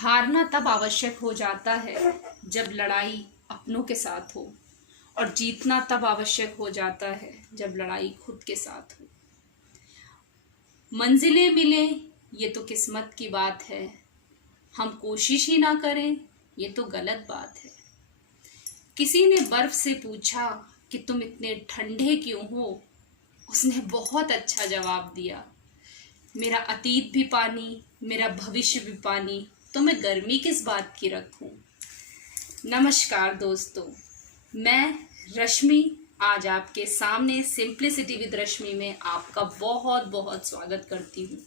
हारना तब आवश्यक हो जाता है जब लड़ाई अपनों के साथ हो, और जीतना तब आवश्यक हो जाता है जब लड़ाई खुद के साथ हो। मंजिलें मिलें ये तो किस्मत की बात है, हम कोशिश ही ना करें ये तो गलत बात है। किसी ने बर्फ से पूछा कि तुम इतने ठंडे क्यों हो, उसने बहुत अच्छा जवाब दिया, मेरा अतीत भी पानी मेरा भविष्य भी पानी, तो मैं गर्मी किस बात की रखूं। नमस्कार दोस्तों, मैं रश्मि आज आपके सामने सिंप्लिसिटी विद रश्मि में आपका बहुत बहुत स्वागत करती हूँ।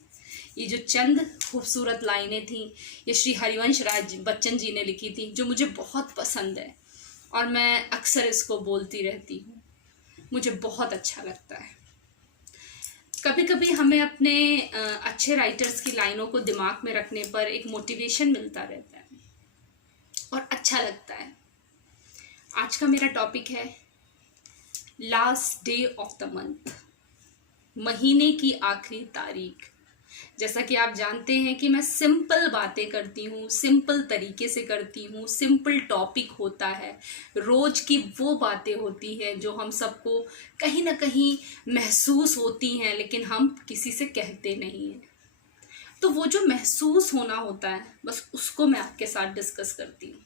ये जो चंद खूबसूरत लाइनें थीं ये श्री हरिवंश राय बच्चन जी ने लिखी थी, जो मुझे बहुत पसंद है और मैं अक्सर इसको बोलती रहती हूँ। मुझे बहुत अच्छा लगता है। कभी कभी हमें अपने अच्छे राइटर्स की लाइनों को दिमाग में रखने पर एक मोटिवेशन मिलता रहता है और अच्छा लगता है। आज का मेरा टॉपिक है last day of the month, महीने की आखिरी तारीख। जैसा कि आप जानते हैं कि मैं सिंपल बातें करती हूँ, सिंपल तरीके से करती हूँ, सिंपल टॉपिक होता है, रोज की वो बातें होती हैं जो हम सबको कहीं ना कहीं महसूस होती हैं लेकिन हम किसी से कहते नहीं हैं। तो वो जो महसूस होना होता है बस उसको मैं आपके साथ डिस्कस करती हूँ।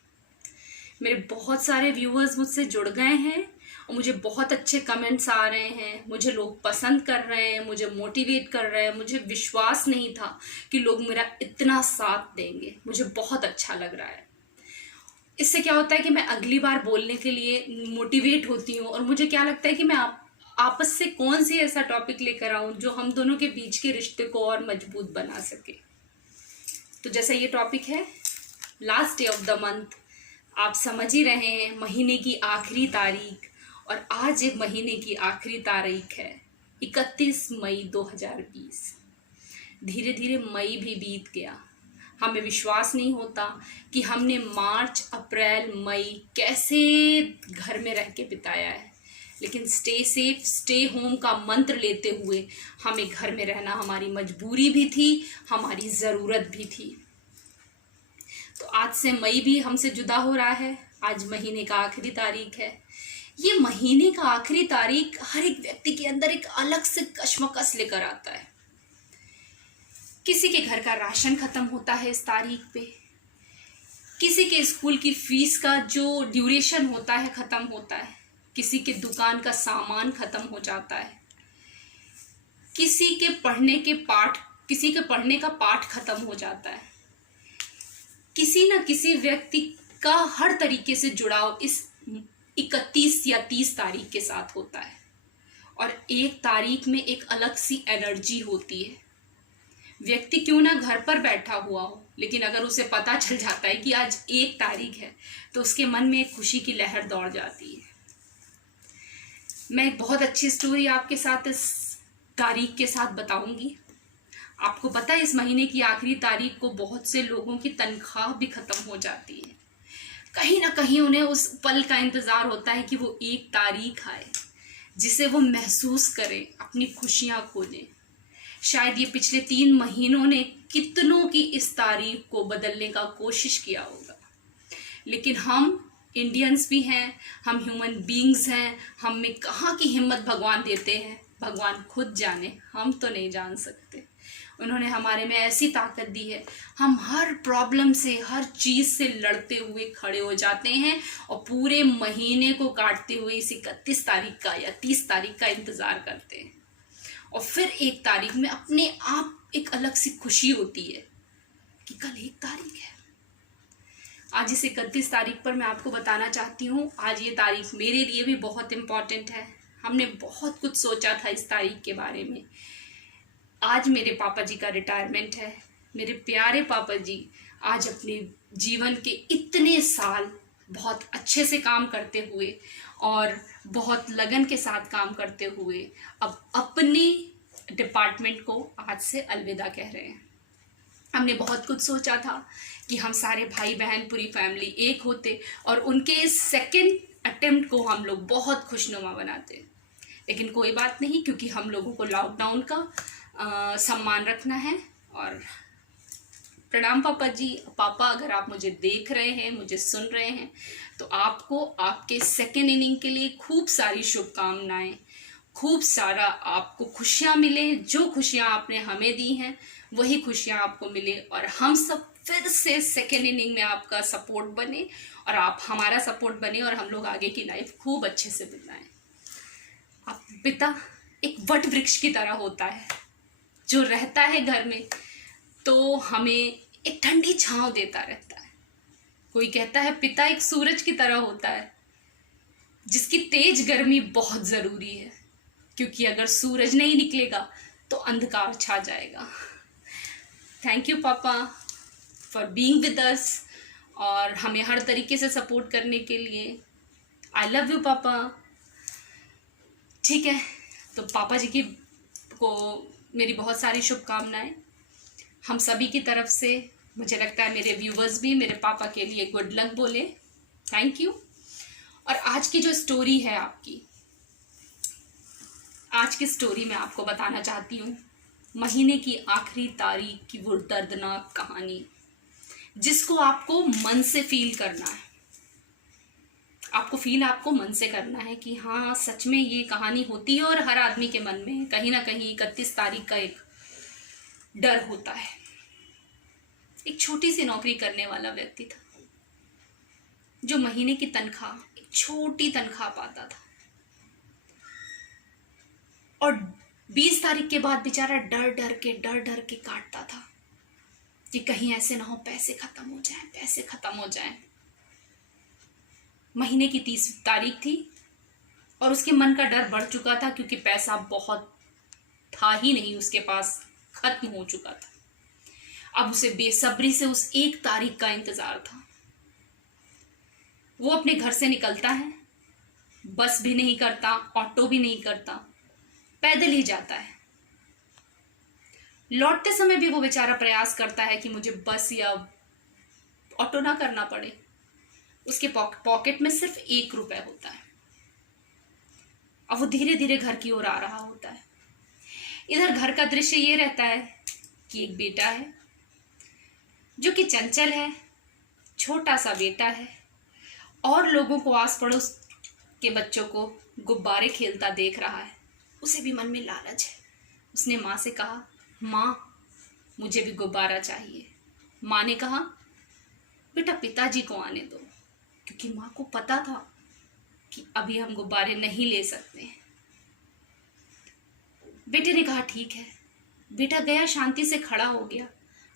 मेरे बहुत सारे व्यूअर्स मुझसे जुड़ गए हैं और मुझे बहुत अच्छे कमेंट्स आ रहे हैं, मुझे लोग पसंद कर रहे हैं, मुझे मोटिवेट कर रहे हैं। मुझे विश्वास नहीं था कि लोग मेरा इतना साथ देंगे। मुझे बहुत अच्छा लग रहा है। इससे क्या होता है कि मैं अगली बार बोलने के लिए मोटिवेट होती हूँ और मुझे क्या लगता है कि मैं आपस से कौन सी ऐसा टॉपिक लेकर आऊँ जो हम दोनों के बीच के रिश्ते को और मजबूत बना सके। तो जैसा ये टॉपिक है last day of the month, आप समझ ही रहे हैं, महीने की आखिरी तारीख। और आज एक महीने की आखिरी तारीख है 31 मई 2020। धीरे धीरे मई भी बीत गया। हमें विश्वास नहीं होता कि हमने मार्च, अप्रैल, मई कैसे घर में रह के बिताया है। लेकिन स्टे सेफ, स्टे होम का मंत्र लेते हुए हमें घर में रहना हमारी मजबूरी भी थी, हमारी ज़रूरत भी थी। तो आज से मई भी हमसे जुदा हो रहा है। आज महीने का आखिरी तारीख है। ये महीने का आखिरी तारीख हर एक व्यक्ति के अंदर एक अलग से कश्मकश लेकर आता है। किसी के घर का राशन खत्म होता है इस तारीख पे, किसी के स्कूल की फीस का जो ड्यूरेशन होता है खत्म होता है, किसी के दुकान का सामान खत्म हो जाता है, किसी के पढ़ने का पाठ खत्म हो जाता है। किसी न किसी व्यक्ति का हर तरीके से जुड़ाव इस 31 या 30 तारीख के साथ होता है और एक तारीख में एक अलग सी एनर्जी होती है। व्यक्ति क्यों ना घर पर बैठा हुआ हो, लेकिन अगर उसे पता चल जाता है कि आज 1 तारीख है तो उसके मन में एक खुशी की लहर दौड़ जाती है। मैं एक बहुत अच्छी स्टोरी आपके साथ इस तारीख के साथ बताऊंगी। आपको पता है इस महीने की आखिरी तारीख को बहुत से लोगों की तनख्वाह भी खत्म हो जाती है। कहीं ना कहीं उन्हें उस पल का इंतज़ार होता है कि वो 1 तारीख आए जिसे वो महसूस करें, अपनी खुशियाँ खोजें। शायद ये पिछले 3 महीनों ने कितनों की इस तारीख को बदलने का कोशिश किया होगा, लेकिन हम इंडियंस भी हैं, हम ह्यूमन बीइंग्स हैं। हम में कहाँ की हिम्मत भगवान देते हैं, भगवान खुद जाने, हम तो नहीं जान सकते। उन्होंने हमारे में ऐसी ताकत दी है, हम हर प्रॉब्लम से, हर चीज़ से लड़ते हुए खड़े हो जाते हैं और पूरे महीने को काटते हुए इस 31 तारीख का या 30 तारीख का इंतज़ार करते हैं। और फिर 1 तारीख में अपने आप एक अलग सी खुशी होती है कि कल 1 तारीख है। आज इस 31 तारीख पर मैं आपको बताना चाहती हूँ, आज ये तारीख मेरे लिए भी बहुत इम्पॉर्टेंट है। हमने बहुत कुछ सोचा था इस तारीख के बारे में। आज मेरे पापा जी का रिटायरमेंट है। मेरे प्यारे पापा जी आज अपने जीवन के इतने साल बहुत अच्छे से काम करते हुए और बहुत लगन के साथ काम करते हुए अब अपने डिपार्टमेंट को आज से अलविदा कह रहे हैं। हमने बहुत कुछ सोचा था कि हम सारे भाई बहन, पूरी फैमिली एक होते और उनके इस 2nd अटेम्प्ट को हम लोग बहुत खुशनुमा बनाते। लेकिन कोई बात नहीं, क्योंकि हम लोगों को लॉकडाउन का सम्मान रखना है और प्रणाम पापा जी। पापा, अगर आप मुझे देख रहे हैं, मुझे सुन रहे हैं, तो आपको आपके सेकेंड इनिंग के लिए खूब सारी शुभकामनाएं, खूब सारा आपको खुशियां मिले। जो खुशियां आपने हमें दी हैं वही खुशियां आपको मिले, और हम सब फिर से सेकेंड इनिंग में आपका सपोर्ट बने और आप हमारा सपोर्ट बने, और हम लोग आगे की लाइफ खूब अच्छे से बिताएं। आप पिता एक वट वृक्ष की तरह होता है जो रहता है घर में, तो हमें एक ठंडी छांव देता रहता है। कोई कहता है पिता एक सूरज की तरह होता है जिसकी तेज गर्मी बहुत ज़रूरी है, क्योंकि अगर सूरज नहीं निकलेगा तो अंधकार छा जाएगा। थैंक यू पापा फॉर बीइंग विद अस, और हमें हर तरीके से सपोर्ट करने के लिए। आई लव यू पापा। ठीक है, तो पापा जी की को मेरी बहुत सारी शुभकामनाएं हम सभी की तरफ से। मुझे लगता है मेरे व्यूवर्स भी मेरे पापा के लिए गुड लक बोले। Thank you. और आज की जो स्टोरी है आपकी, आज की स्टोरी मैं आपको बताना चाहती हूँ महीने की आखिरी तारीख की वो दर्दनाक कहानी, जिसको आपको मन से फील करना है। आपको मन से करना है कि हाँ, सच में ये कहानी होती है, और हर आदमी के मन में कहीं ना कहीं 31 तारीख का एक डर होता है। एक छोटी सी नौकरी करने वाला व्यक्ति था जो महीने की तनख्वाह, एक छोटी तनख्वाह पाता था, और 20 तारीख के बाद बेचारा डर डर के काटता था कि कहीं ऐसे ना हो पैसे खत्म हो जाएं। महीने की 30 तारीख थी और उसके मन का डर बढ़ चुका था, क्योंकि पैसा बहुत था ही नहीं उसके पास, खत्म हो चुका था। अब उसे बेसब्री से उस 1 तारीख का इंतजार था। वो अपने घर से निकलता है, बस भी नहीं करता, ऑटो भी नहीं करता, पैदल ही जाता है। लौटते समय भी वो बेचारा प्रयास करता है कि मुझे बस या ऑटो ना करना पड़े। उसके पॉकेट में सिर्फ 1 रुपए होता है। अब वो धीरे धीरे घर की ओर आ रहा होता है। इधर घर का दृश्य ये रहता है कि एक बेटा है जो कि चंचल है, छोटा सा बेटा है, और लोगों को, आस पड़ोस के बच्चों को गुब्बारे खेलता देख रहा है। उसे भी मन में लालच है। उसने माँ से कहा, माँ मुझे भी गुब्बारा चाहिए। माँ ने कहा, बेटा पिताजी को आने दो, क्योंकि माँ को पता था कि अभी हम गुब्बारे नहीं ले सकते। बेटे ने कहा ठीक है। बेटा गया, शांति से खड़ा हो गया।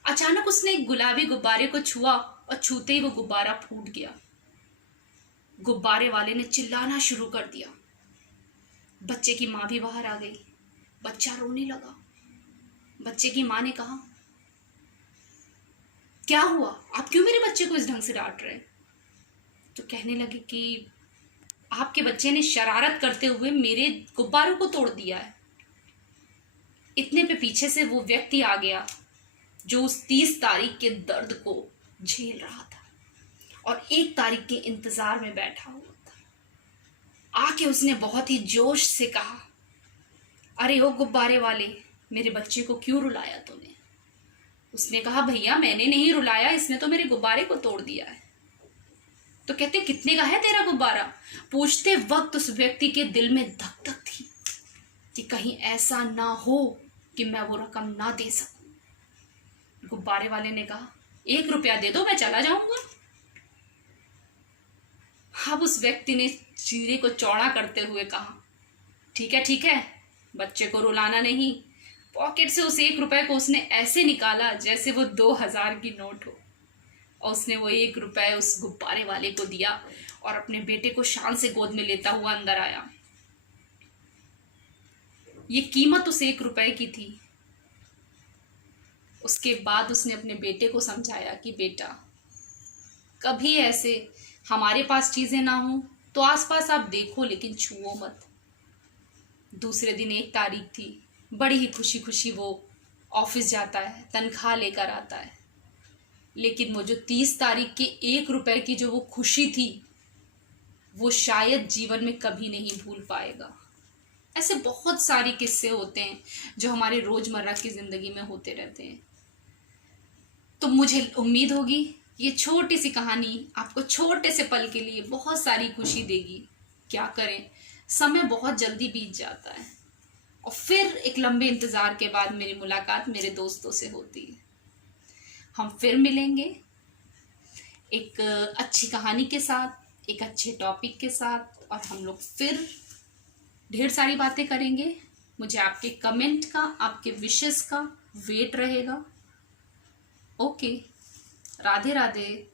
अचानक उसने एक गुलाबी गुब्बारे को छुआ, और छूते ही वो गुब्बारा फूट गया। गुब्बारे वाले ने चिल्लाना शुरू कर दिया। बच्चे की माँ भी बाहर आ गई। बच्चा रोने लगा। बच्चे की माँ ने कहा, क्या हुआ, आप क्यों मेरे बच्चे को इस ढंग से डांट रहे हैं? तो कहने लगे कि आपके बच्चे ने शरारत करते हुए मेरे गुब्बारों को तोड़ दिया है। इतने पे पीछे से वो व्यक्ति आ गया जो उस 30 तारीख के दर्द को झेल रहा था और 1 तारीख के इंतजार में बैठा हुआ था। आके उसने बहुत ही जोश से कहा, अरे ओ गुब्बारे वाले, मेरे बच्चे को क्यों रुलाया तूने? उसने कहा, भैया मैंने नहीं रुलाया, इसने तो मेरे गुब्बारे को तोड़ दिया है। तो कहते, कितने का है तेरा गुब्बारा? पूछते वक्त उस व्यक्ति के दिल में धक धक थी कि कहीं ऐसा ना हो कि मैं वो रकम ना दे सकूं। गुब्बारे वाले ने कहा, 1 रुपया दे दो, मैं चला जाऊंगा। अब उस व्यक्ति ने चीरे को चौड़ा करते हुए कहा, ठीक है, बच्चे को रुलाना नहीं। पॉकेट से उस 1 रुपए को उसने ऐसे निकाला जैसे वो 2000 की नोट हो, और उसने वो 1 रुपए उस गुब्बारे वाले को दिया और अपने बेटे को शान से गोद में लेता हुआ अंदर आया। ये कीमत उस 1 रुपए की थी। उसके बाद उसने अपने बेटे को समझाया कि बेटा, कभी ऐसे हमारे पास चीजें ना हो तो आसपास आप देखो, लेकिन छुओ मत। दूसरे दिन 1 तारीख थी। बड़ी ही खुशी खुशी वो ऑफिस जाता है, तनख्वाह लेकर आता है। लेकिन वो जो 30 तारीख के 1 रुपए की जो वो खुशी थी, वो शायद जीवन में कभी नहीं भूल पाएगा। ऐसे बहुत सारे किस्से होते हैं जो हमारे रोजमर्रा की जिंदगी में होते रहते हैं। तो मुझे उम्मीद होगी ये छोटी सी कहानी आपको छोटे से पल के लिए बहुत सारी खुशी देगी। क्या करें, समय बहुत जल्दी बीत जाता है और फिर एक लंबे इंतज़ार के बाद मेरी मुलाकात मेरे दोस्तों से होती है। हम फिर मिलेंगे एक अच्छी कहानी के साथ, एक अच्छे टॉपिक के साथ, और हम लोग फिर ढेर सारी बातें करेंगे। मुझे आपके कमेंट का, आपके विशेस का वेट रहेगा। ओके, राधे राधे।